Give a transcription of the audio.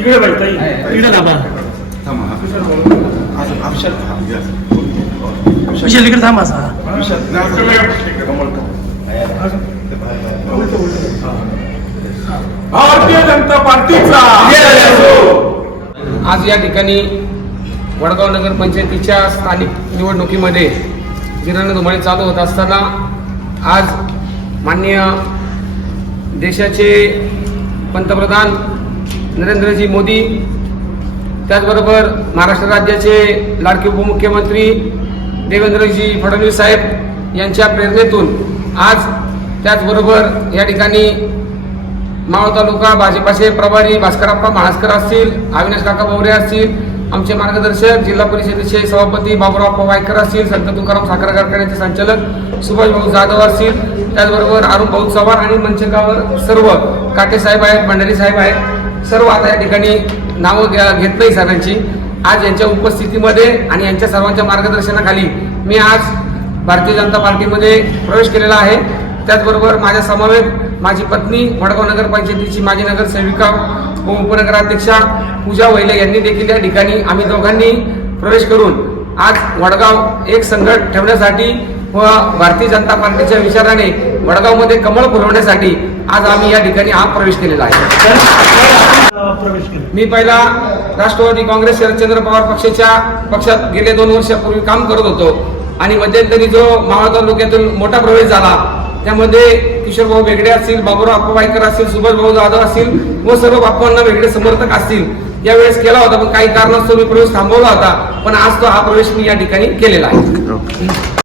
इकडे बाई ताई. इकडे थांबा. विशाल इकडे थांबा असा. भारतीय जनता पार्टीचा. आज या ठिकाणी वडगाव नगर पंचायतीच्या स्थानिक निवडणुकीमध्ये धुमाळी चालू होत असताना आज माननीय देशाचे पंतप्रधान नरेंद्रजी मोदी त्याचबरोबर महाराष्ट्र राज्याचे लाडके उपमुख्यमंत्री देवेंद्रजी फडणवीस साहेब यांच्या प्रेरणेतून आज त्याचबरोबर या ठिकाणी मावळ तालुका भाजपाचे प्रभारी भास्करप्पा महास्कर असतील अविनाश काका बोवरे असतील आमचे मार्गदर्शक जिल्हा परिषदेचे सभापती बाबुराव वायकर असतील संत तुकाराम साखर कारखान्याचे संचालक सुभाष भाऊ जाधव असतील त्याचबरोबर अरुण भाऊ चव्हाण आणि मंचकावर सर्व काटे साहेब आहेत भंडारी साहेब आहेत. सर्व आता या ठिकाणी नावं घ्या- घेत नाही सरांची. आज यांच्या उपस्थितीमध्ये आणि यांच्या सर्वांच्या मार्गदर्शनाखाली मी आज भारतीय जनता पार्टीमध्ये प्रवेश केलेला आहे. त्याचबरोबर माझ्या समवेत माझी पत्नी वडगाव नगरपंचायतीची माजी नगरसेविका व उपनगराध्यक्षा पूजा वैले यांनी देखील या ठिकाणी आम्ही दोघांनी प्रवेश करून आज वडगाव एक संघट ठेवण्यासाठी व भारतीय जनता पार्टीच्या विचाराने वडगावमध्ये कमळ फुलवण्यासाठी आज आम्ही या ठिकाणी हा प्रवेश केलेला आहे. मी पहिला राष्ट्रवादी काँग्रेस शरदचंद्र पवार पक्षाच्या पक्षात गेले दोन वर्षापूर्वी काम करत होतो आणि मध्यंतरी जो मावळ तालुक्यातून मोठा प्रवेश झाला त्यामध्ये किशोरभाऊ वेगळे बेगडे असतील बाबूराव अप्पावायकर असतील सुभाष भाऊ जाधव असतील व सर्व बाप्पांना वेगळे समर्थक असतील. यावेळेस केला होता पण काही कारणास्तव मी प्रवेश थांबवला होता. पण आज तो हा प्रवेश मी या ठिकाणी केलेला आहे.